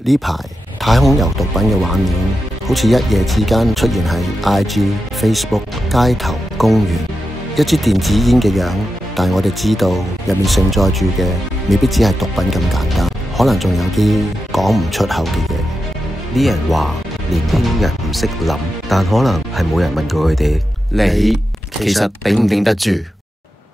呢排太空遊毒品嘅畫面，好似一夜之間出現喺 IG、Facebook、街頭、公園，一支電子煙嘅樣，但係我哋知道入面盛載住嘅未必只係毒品咁簡單，可能仲有啲講唔出口嘅嘢。啲人話年輕人唔識諗，但可能係冇人問過佢哋，你其實頂唔頂得住？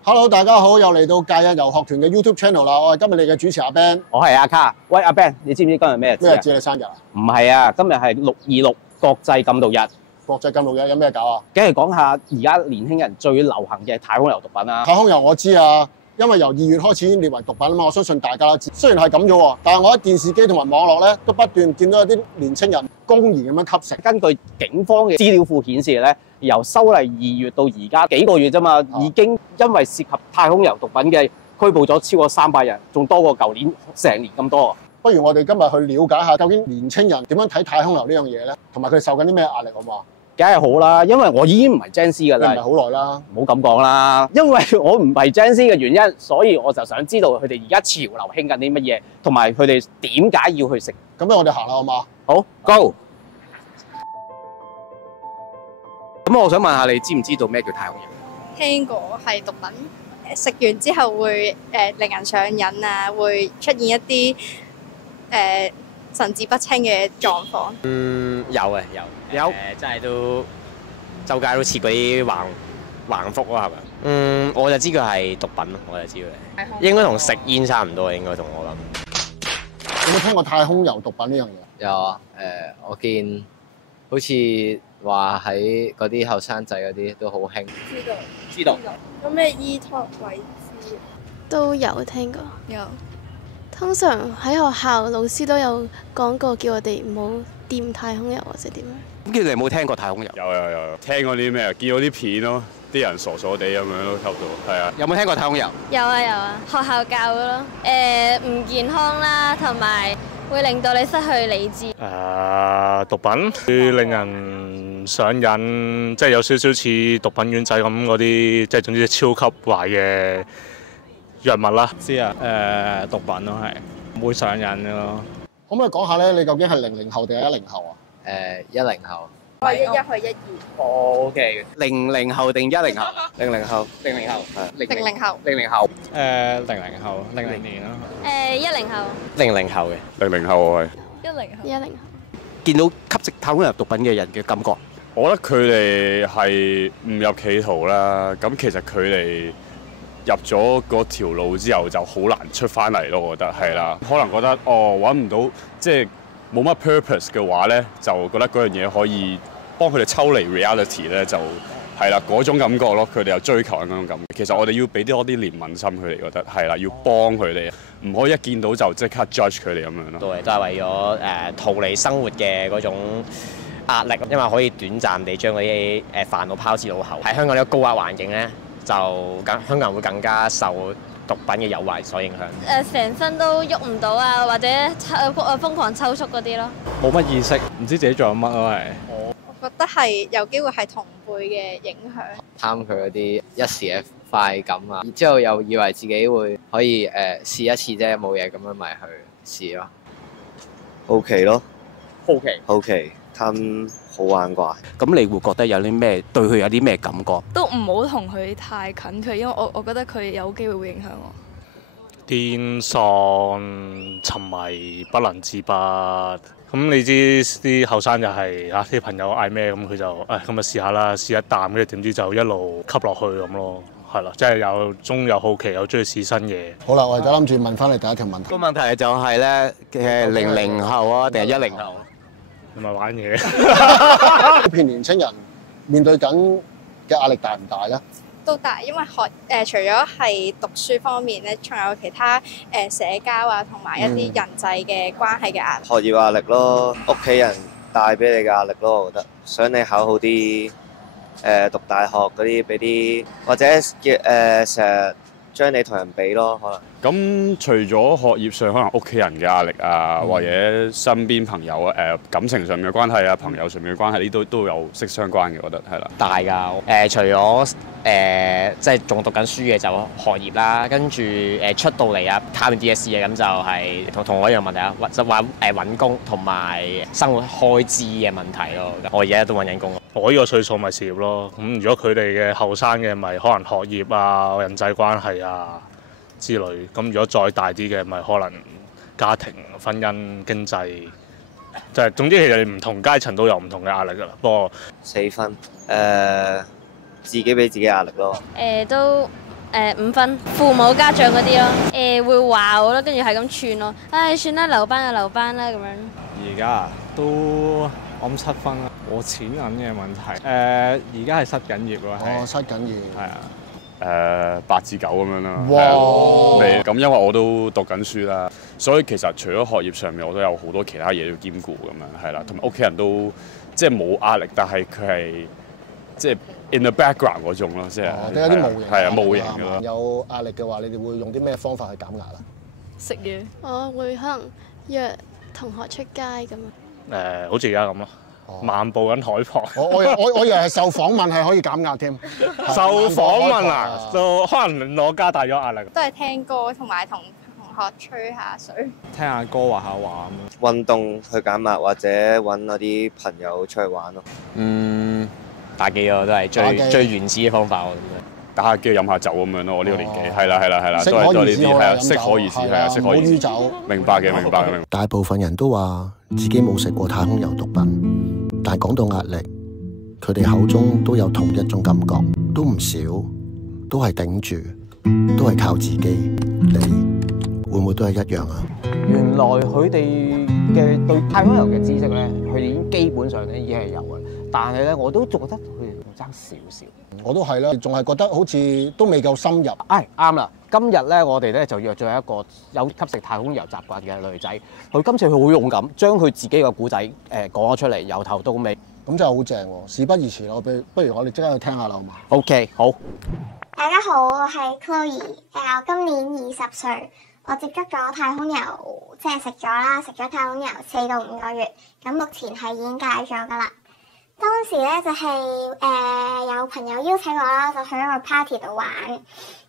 Hello， 大家好，又嚟到假日遊學團嘅 YouTube channel 啦。我係今日你嘅主持阿 Ben， 我係阿卡。喂，阿 Ben， 你知唔知今日咩日子啊？咩日子你生日啊？唔係啊，今日係6/26國際禁毒日。國際禁毒日有咩搞啊？梗係講下而家年輕人最流行嘅太空遊毒品啦。太空遊我知啊，因為由2月開始已經列為毒品啊嘛。我相信大家都知。雖然係咁啫，但係我喺電視機同埋網絡咧都不斷見到有啲年青人公然咁樣吸食。根據警方嘅資料庫顯示咧，由修例2月到而家幾個月啫嘛，已經因為涉及太空遊毒品嘅拘捕咗超過300人，仲多過舊年成年咁多。不如我哋今日去了解下究竟年青人點樣睇太空遊呢樣嘢咧，同埋佢哋受緊啲咩壓力好嘛？梗係好啦，因為我已經唔係 Gen Z 㗎啦，唔係好耐啦，唔好咁講啦。因為我唔係 Gen Z 嘅原因，所以我就想知道佢哋而家潮流興緊啲乜嘢，同埋佢哋點解要去食。咁不如我哋行啦好嘛？好 ，Go！咁我想問下你知唔知道咩叫太空遊？聽過係毒品，食完之後會令人上癮啊，會出現一啲神志不清嘅狀況。有嘅有，真係都周街都切嗰啲橫幅啊，係咪？我就知佢係毒品咯，我就知佢應該同食煙差唔多，應該同我諗。有冇聽過太空遊毒品呢樣嘢？有啊，我見好似話喺嗰啲後生仔嗰啲都好興。知道。有咩依託位置？都有聽過。有。通常喺學校老師都有講過，叫我哋唔好掂太空遊或者點樣。咁你有冇聽過太空遊？有，聽過啲咩？見過啲片咯，啲人傻傻地咁樣咯，吸到。係啊。有冇聽過太空遊？有啊，學校教嘅咯。唔健康啦，同埋會令到你失去理智。毒品會令人上癮，即係有少少似毒品丸仔咁嗰啲，即係總之超級壞嘅藥物啦。知啊，毒品咯係，會上癮嘅咯。可唔可以講下咧？你究竟係00後定係10後啊？10後。我係11，佢12。哦 ，OK。00後定10後？00後。00後。係。00後。00後。00後，00年咯。10後。00後嘅。00後我係。10後。見到吸食太空遊毒品嘅人嘅感覺，我覺得佢哋係誤入歧途啦。咁其實佢哋入咗嗰條路之後就好難出翻嚟咯。我覺得係啦，可能覺得揾唔到即係冇乜 purpose 嘅話咧，就覺得嗰樣嘢可以幫佢哋抽離 reality 咧，就係啦嗰種感覺咯。佢哋又追求緊嗰種感覺。其實我哋要俾多啲憐憫心佢哋，覺得係啦，要幫佢哋，唔可以一見到就即刻 judge 佢哋咁樣咯。都係為咗逃離生活嘅嗰種壓力，因為可以短暫地將嗰啲煩惱拋之腦後。喺香港呢個高壓環境咧，就香港人會更加受毒品嘅誘惑所影響。成身都喐唔到啊，或者瘋狂抽搐嗰啲咯。冇乜意識，唔知自己做緊乜咯係。我覺得係有機會係同輩嘅影響。貪佢嗰啲一時嘅快感啊，之後又以為自己會可以試一次啫，冇嘢咁樣咪去試咯。好奇咯，好奇，貪好玩啩。咁你會覺得有啲咩對佢有啲咩感覺？都唔好同佢太近佢，因為我覺得佢有機會會影響我。癲喪沉迷不能自拔，咁你知啲後生就係啲朋友嗌咩咁佢就咁啊試下啦，試一啖跟住點知就一路吸落去咁咯，係啦，即係又中又好奇又中意試新嘢。好啦，我而家諗住問翻你第一條問題。個問題就係咧00後啊，定係10後？你咪玩嘢。呢片年青人面對緊嘅壓力大唔大咧？都大，因為除咗係讀書方面咧，仲有其他社交啊，同埋一啲人際嘅關係嘅壓力。學業壓力咯，屋企人帶俾你嘅壓力咯，我覺得想你考好啲，讀大學嗰啲俾啲，或者成日將你同人比咯，可能。咁除咗學業上可能屋企人嘅壓力啊，或者身邊朋友感情上面嘅關係啊，朋友上面嘅關係，呢都有息相關嘅，我覺得係啦。大㗎除咗即係仲讀緊書嘅就學業啦，跟住出到嚟啊考完 DSE 嘅咁就係同我一樣問題啊，就話揾工同埋生活開支嘅問題咯。我而家都揾緊工。我呢個歲數咪事業咯。咁如果佢哋嘅後生嘅咪可能學業啊、人際關係啊之類。咁如果再大啲嘅咪可能家庭、婚姻、經濟，就係總之其實唔同階層都有唔同嘅壓力㗎啦。不過4分自己俾自己壓力咯。都5分，父母家長嗰啲咯。會話我咯，跟住係咁串咯。唉，算啦，留班就留班啦咁樣。而家都我諗7分啦。我錢銀嘅問題，而家係失緊業咯。哦，失緊業。係啊。8至9咁樣啦。哇！咁因為我都讀緊書啦，所以其實除咗學業上面，我都有好多其他嘢要兼顧咁樣，係啦，同埋屋企人都即係冇壓力，但係佢係即係 in the background 嗰種咯，即係有啲無形。係啊，無形嘅咯。有壓力嘅話，你哋會用啲咩方法去減壓啊？食嘢。我會可能約同學出街咁啊。好似而家咁咯。漫步緊海旁。我以為係受訪問係可以減壓添。受訪問啊，就可能令我加大咗壓力。都係聽歌同埋同同學吹下水。聽下歌畫下畫咁。運動去減壓，或者揾嗰啲朋友出去玩咯。打機咯，都係最原始嘅方法。我覺得打下機飲下酒咁樣咯。我呢個年紀係啦，都係呢啲係啊，適可而止係啊，適可而止。酒。明白嘅。大部分人都話自己冇食過太空油毒品，但講到壓力，佢哋口中都有同一種感覺，都唔少，都係頂住，都係靠自己。你會唔會都係一樣啊？原來佢哋嘅對太空油嘅知識咧，佢哋已經基本上咧已經係有嘅，但係咧我都仲覺得佢哋仲爭少少。我都係啦，仲係覺得好似都未夠深入。啱啦！今日咧，我哋咧就約咗一個有吸食太空油習慣嘅女仔。佢今次佢好勇敢，將佢自己嘅故仔講咗出嚟，由頭到尾。咁真係好正喎！事不宜遲，不如我哋即刻去聽下啦，好嘛 ？OK， 好。大家好，我係 Chloe，我今年20歲，我接觸咗太空油，即係食咗太空油4到5個月，咁目前係已經戒咗噶啦。當時咧就係有朋友邀請我啦，就去一個 party 度玩。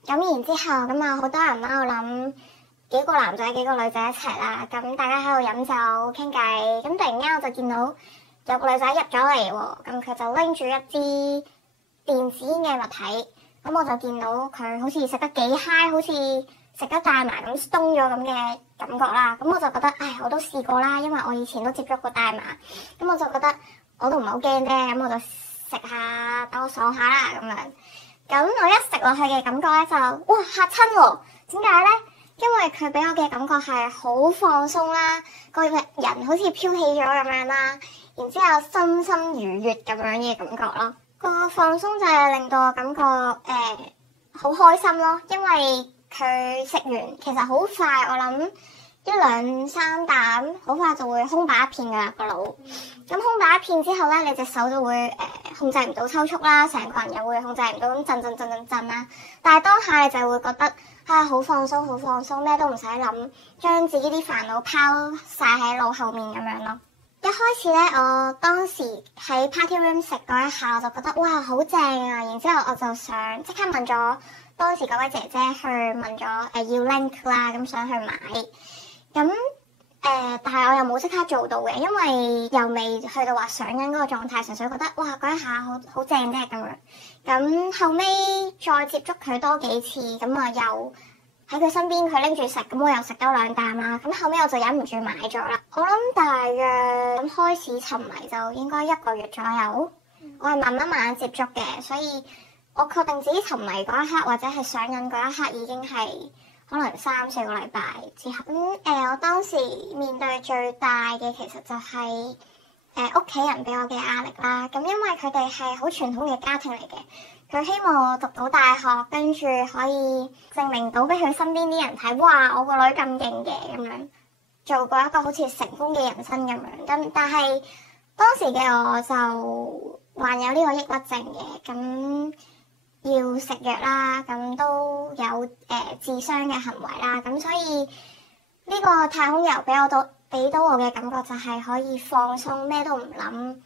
咁然之後咁啊，好多人啦，我諗幾個男仔幾個女仔一齊啦。咁大家喺度飲酒傾偈，咁突然間我就見到有個女仔入咗嚟喎。咁佢就拎住一支電子煙嘅物體。咁我就見到佢好似食得幾 high， 好似食得大麻咁鬆咗咁嘅感覺啦。咁我就覺得，我都試過啦，因為我以前都接觸過大麻。咁我就覺得我都唔係好驚啫，咁我就食下等我爽下啦咁樣。咁我一食落去嘅感覺咧就，哇嚇親喎！點解咧？因為佢俾我嘅感覺係好放鬆啦，個人好似飄起咗咁樣啦，然之後身心愉悅咁樣嘅感覺咯。個放鬆就係令到我感覺好開心咯，因為佢食完其實好快，我諗1、2、3啖，好快就會空白一片㗎個腦。咁空白一片之後咧，你隻手就會控制唔到抽搐啦，成個人又會控制唔到咁震啦。但係當下你就會覺得好放鬆，咩都唔使諗，將自己啲煩惱拋晒喺腦後面咁樣咯。一開始咧，我當時喺 party room 食嗰一下，我就覺得哇好正啊！然之後我就想即刻問咗當時嗰位姐姐去問咗要 link 啦，咁想去買。咁但係我又冇即刻做到嘅，因為又未去到話上癮嗰個狀態，純粹覺得哇嗰一下好正啫咁樣。咁後尾再接觸佢多幾次，咁啊又喺佢身邊，佢拎住食，咁我又食多2啖啦。咁後尾我就忍唔住買咗啦。我諗大約咁開始沉迷就應該1個月左右。我係慢慢接觸嘅，所以我確定自己沉迷嗰一刻或者係上癮嗰一刻已經係可能3-4個禮拜之後。咁我當時面對最大嘅其實就係屋企人俾我嘅壓力啦。咁因為佢哋係好傳統嘅家庭嚟嘅。佢希望我讀到大學，跟住可以證明到俾佢身邊啲人睇，哇！我個女咁勁嘅咁樣，做過一個好似成功嘅人生咁樣。咁但係當時嘅我就患有呢個抑鬱症嘅，咁要食藥啦，咁都有自傷嘅行為啦，咁所以呢個太空遊俾到我嘅感覺就係可以放鬆，咩都唔諗，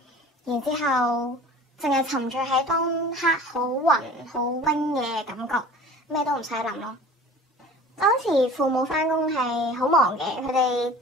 然之後淨係沉醉喺當刻好暈好 wing 嘅感覺，咩都唔使諗咯。當時父母返工係好忙嘅，佢哋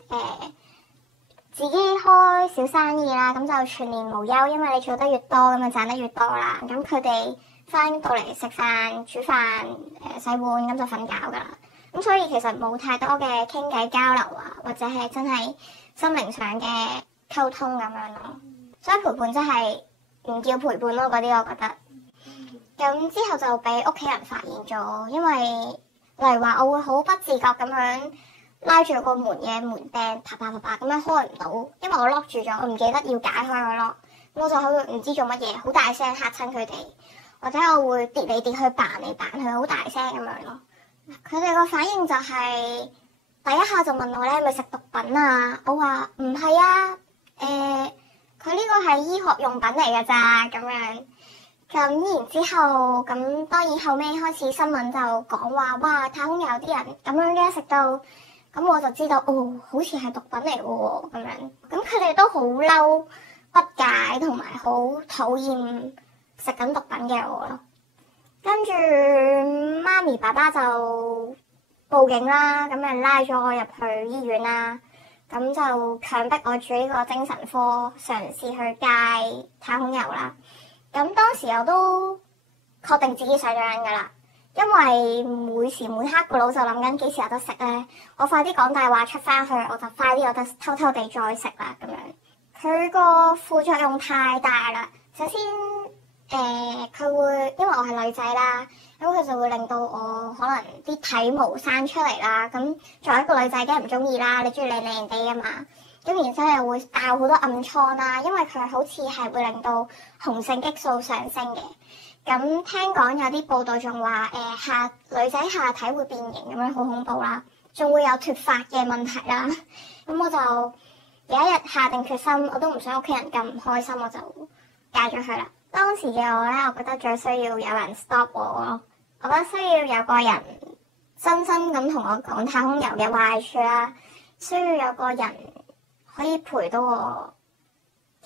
自己開小生意啦，咁就全年無休，因為你做得越多咁就賺得越多啦。咁佢哋返到嚟食飯、煮飯、洗碗，咁就瞓覺㗎啦。咁所以其實冇太多嘅傾偈交流啊，或者係真係心靈上嘅溝通咁樣咯。所以陪伴真係唔叫陪伴咯，嗰啲我覺得。咁之後就俾屋企人發現咗，因為例如話我會好不自覺咁樣拉住個門嘅門釘，啪啪啪咁樣開唔到，因為我 lock 住咗，我唔記得要解開個 lock，咁我就喺度唔知做乜嘢，好大聲嚇親佢哋，或者我會跌嚟跌去彈嚟彈去，好大聲咁樣咯。佢哋個反應就係第一下就問我咧，係咪食毒品啊？我話唔係啊，佢呢個係醫學用品嚟㗎咋咁樣。咁然之後，咁當然後尾開始新聞就講話，哇！太空有啲人咁樣嘅食到，咁我就知道，哦，好似係毒品嚟嘅喎，咁樣。咁佢哋都好嬲、不解同埋好討厭食緊毒品嘅我咯。跟住媽咪爸爸就報警啦，咁就拉咗我入去醫院啦，咁就強迫我住呢個精神科，嘗試去戒太空遊啦。咁當時我都確定自己上咗癮㗎啦，因為每時每刻個腦就諗緊幾時有得食咧，我快啲講大話出翻去，我就快啲有得偷偷地再食啦咁樣。佢個副作用太大啦，首先佢會因為我係女仔啦，咁佢就會令到我可能啲體毛生出嚟啦，咁作為一個女仔梗係唔中意啦，你中意靚靚地啊嘛。咁然之後又會爆好多暗瘡啦，因為佢好似係會令到雄性激素上升嘅。咁聽講有啲報道仲話女仔下體會變形咁樣，好恐怖啦，仲會有脫髮嘅問題啦。咁我就有一日下定決心，我都唔想屋企人咁唔開心，我就戒咗佢啦。當時嘅我咧，我覺得最需要有人 stop 我咯，我覺得需要有個人真心咁同我講太空遊嘅壞處啦，需要有個人可以陪到我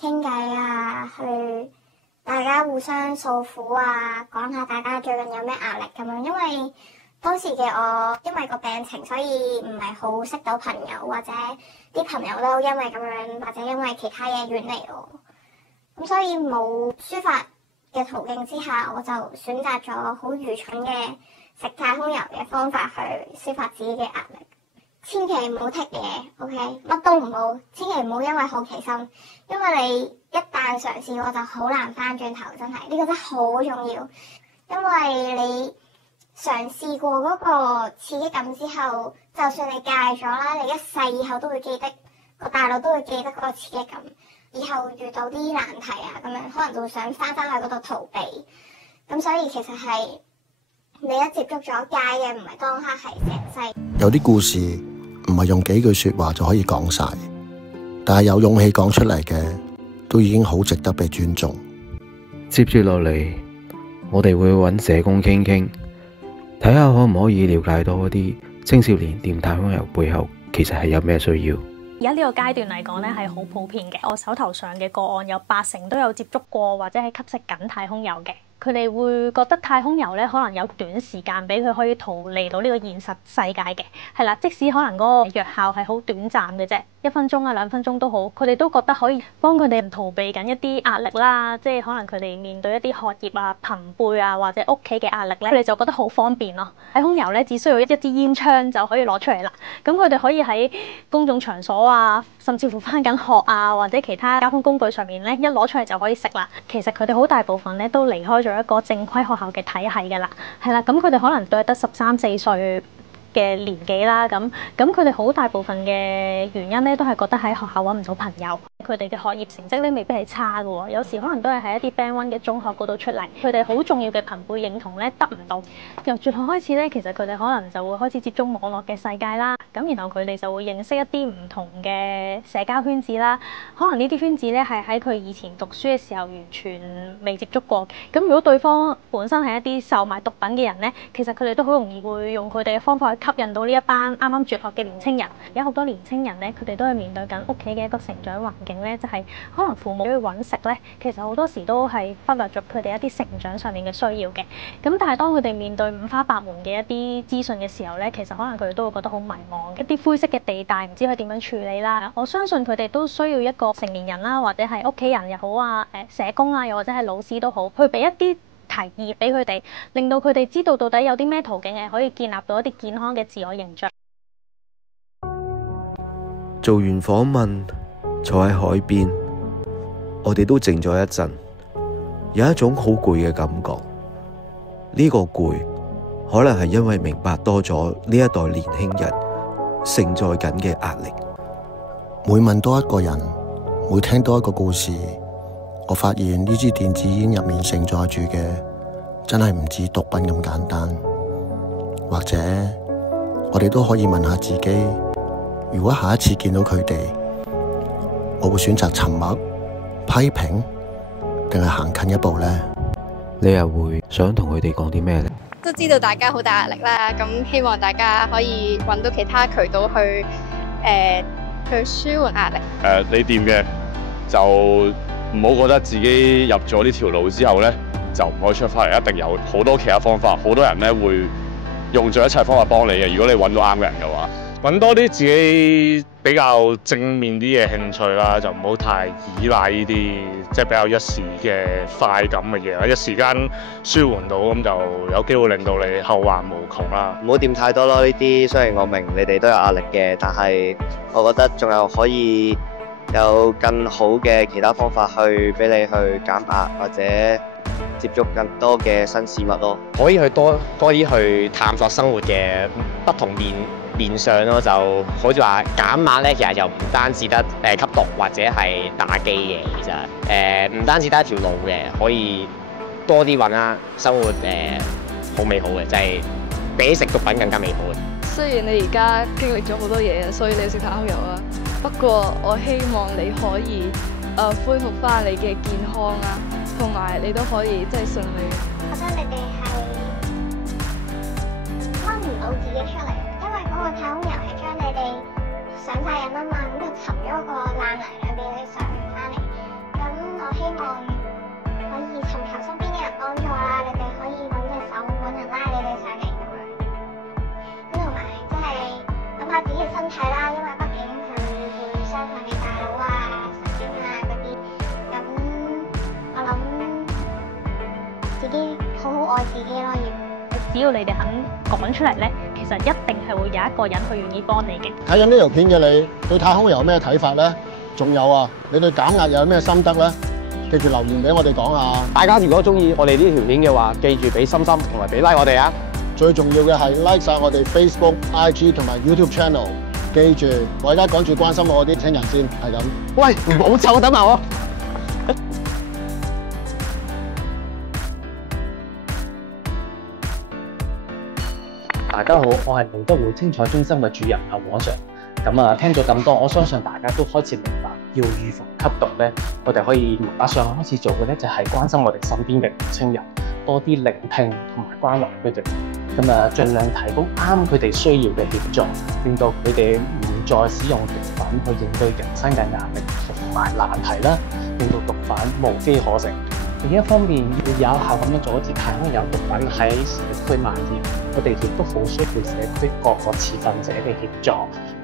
傾偈啊，去大家互相訴苦啊，講下大家最近有咩壓力咁樣。因為當時嘅我因為個病情，所以唔係好識到朋友，或者啲朋友都因為咁樣，或者因為其他嘢遠離我。咁所以冇抒發嘅途徑之下，我就選擇咗好愚蠢嘅食太空遊嘅方法去抒發自己嘅壓力。千祈唔好剔嘢 ，OK， 乜都唔好，千祈唔好因為好奇心，因為你一旦嘗試過就好難翻轉頭，真係呢個真係好重要。因為你嘗試過嗰個刺激感之後，就算你戒咗啦，你一世以後都會記得，個大腦都會記得嗰個刺激感。以後遇到啲難題啊，咁樣可能就會想翻返去嗰度逃避。咁所以其實係你一接觸咗戒嘅，唔係當刻，係成世。有啲故事唔係用幾句說話就可以講晒，但係有勇氣講出嚟嘅，都已經好值得被尊重。接住落嚟，我哋會揾社工傾傾，睇下可唔可以了解多啲青少年掂太空遊背後其實係有咩需要。而家呢個階段嚟講咧，係好普遍嘅。我手頭上嘅個案有80%都有接觸過或者係吸食緊太空遊嘅。佢哋會覺得太空遊咧，可能有短時間俾佢可以逃離到呢個現實世界嘅，係啦。即使可能嗰個藥效係好短暫嘅啫，1分鐘啊2分鐘都好，佢哋都覺得可以幫佢哋逃避緊一啲壓力啦。即係可能佢哋面對一啲學業啊、朋輩啊或者屋企嘅壓力咧，佢哋就覺得好方便咯。太空遊咧，只需要一支煙槍就可以攞出嚟啦。咁佢哋可以喺公眾場所啊，甚至乎返緊學啊或者其他交通工具上面咧，一攞出嚟就可以食啦。其實佢哋好大部分咧都離開咗一個正規學校嘅體系㗎啦，係啦，咁佢哋可能都係得13、14歲嘅年紀啦，咁佢哋好大部分嘅原因咧，都係覺得喺學校揾唔到朋友，佢哋嘅學業成績咧未必係差嘅喎，有時可能都係喺一啲 Band 1嘅中學嗰度出嚟，佢哋好重要嘅朋輩認同咧得唔到。由中學開始咧，其實佢哋可能就會開始接觸網絡嘅世界啦，咁然後佢哋就會認識一啲唔同嘅社交圈子啦，可能呢啲圈子咧係喺佢以前讀書嘅時候完全未接觸過。咁如果對方本身係一啲售賣毒品嘅人咧，其實佢哋都好容易會用佢哋嘅方法去吸引到呢一班啱啱輟學嘅年青人。而家好多年青人咧，佢哋都係面對緊屋企嘅一個成長環境咧，就係可能父母去揾食咧，其實好多時都係忽略咗佢哋一啲成長上面嘅需要嘅。咁但係當佢哋面對五花八門嘅一啲資訊嘅時候咧，其實可能佢哋都會覺得好迷茫，一啲灰色嘅地帶，唔知佢點樣處理啦。我相信佢哋都需要一個成年人啦，或者係屋企人又好啊，社工啊，又或者係老師都好，去俾一啲提議俾佢哋，令到佢哋知道到底有啲咩途徑係可以建立到一啲健康嘅自我形象。做完訪問，坐喺海邊，我哋都靜咗一陣，有一種好攰嘅感覺。呢個攰可能係因為明白多咗呢一代年輕人承載緊嘅壓力。每問多一個人，每聽多一個故事，我發現呢支電子煙入面承載住嘅真係唔止毒品咁簡單。或者我哋都可以問下自己，如果下一次見到佢哋，我會選擇沉默、批評，定係行近一步呢？你又會想同佢哋講啲咩呢？都知道大家好大壓力啦，咁希望大家可以揾到其他渠道去舒緩壓力。你掂嘅就唔好覺得自己入咗呢條路之後咧，就唔可以出翻嚟，一定有好多其他方法，好多人咧會用盡一切方法幫你嘅。如果你揾到啱嘅人嘅話，揾多啲自己比較正面啲嘅興趣啦，就唔好太依賴呢啲即係比較一時嘅快感嘅嘢啦，一時間舒緩到咁就有機會令到你後患無窮啦。唔好掂太多咯，呢啲雖然我明你哋都有壓力嘅，但係我覺得仲有可以有更好嘅其他方法去俾你去減壓或者接觸更多嘅新事物咯。可以去多啲去探索生活嘅不同面上咯，就好似話減壓咧，其實就唔單止得吸毒或者係打機嘅，其實唔單止得一條路嘅，可以多啲揾啦。生活好美好嘅，就係比食毒品更加美好嘅。雖然你而家經歷咗好多嘢，所以你要食太空油啊。不過我希望你可以恢復翻你嘅健康啊，同埋你都可以即係順利。覺得你哋係掹唔到自己出嚟。個太空油係將你哋上晒癮啊嘛，咁就沉咗個爛泥裏邊，你上唔翻嚟。咁我希望可以尋求身邊嘅人幫助啦，你哋可以揾隻手揾人拉你哋上嚟咁樣。咁同埋即係諗下自己嘅身體啦，因為畢竟係會傷害你大腦啊、神經啊嗰啲。咁我諗自己好好愛自己咯，只要你哋肯講出嚟咧，其實一定係會有一個人去願意幫你嘅。睇緊呢條片嘅你，對太空油有咩睇法呢？仲有啊，你對減壓又有咩心得呢？記住留言俾我哋講下。大家如果中意我哋呢條片嘅話，記住俾心心同埋俾 like 我哋啊！最重要嘅係 like 晒我哋 Facebook、IG 同埋 YouTube channel。記住，我而家趕住關心我啲青人先，係咁。喂，唔好走，等埋我。大家好，我係明德會青彩中心嘅主任阿黃 Sir。聽咗咁多，我相信大家都開始明白，要預防吸毒咧，我哋可以馬上開始做嘅咧，就係關心我哋身邊嘅年青人，多啲聆聽同埋關懷佢哋。盡量提供啱佢哋需要嘅協助，令到佢哋唔再使用毒品去應對人生嘅壓力同埋難題啦，令到毒販無機可乘。另一方面，要有效咁樣阻止太空油毒品喺社區蔓延，我哋亦都好需要社區各個持份者嘅協助，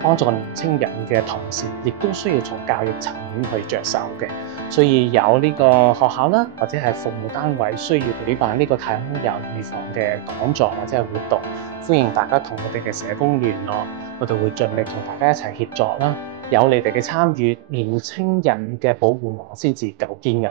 幫助年青人嘅同時，亦都需要從教育層面去着手嘅。所以有呢個學校啦，或者係服務單位需要舉辦呢個太空油預防嘅講座或者係活動，歡迎大家同我哋嘅社工聯絡，我哋會盡力同大家一齊協助啦。有你哋嘅參與，年青人嘅保護網先至夠堅嘅。